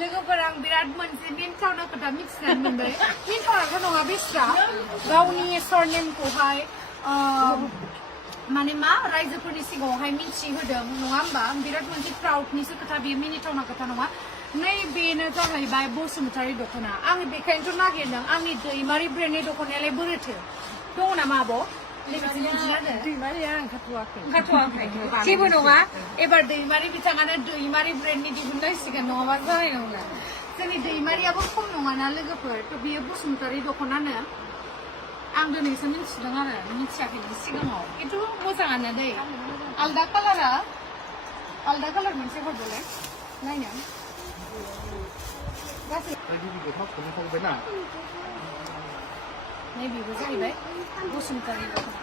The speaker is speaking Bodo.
लोगोफोर आं बिराद मोनसे मिन्थावना खोथा मिथिनानै मोनबाय मिन्थावनाथ' नङा बेस्रा गावनि सरनेमखौहाय माने मा रायजोफोरनि सिगाङावहाय मिथिहोदों नङा होमबा बिराद मोनसे प्राउडनिसो खोथा बेयो मिनिथावना खोथा नङा नै बेनो जाहैबाय बसुमतारी दख'ना आं बेखायनोथ' नागिरदों आंनि दैमारि ब्रेन्डनि दख'नायालाय बोरैथो दङ नामा आब' दैमारिया ओंखारथ'वाखै जेबो नङा एबार दैमारि बिथाङानो दैमारि ब्रेन्डनि दिहुननांसिगोन नङाबा जानाय नंला जोंनि दैमारियाबो खम नङाना लोगोफोर थ' बेयो बसुमतारी दख'नानो आं दिनैसो मिथिदों आरो मिथियाखैमोन सिगाङाव खिन्थु मोजाङानो दै आलदा कालार मोनसे हरदोलाय नायनो नै बेबो जाहैबाय बसुमतारी दख'ना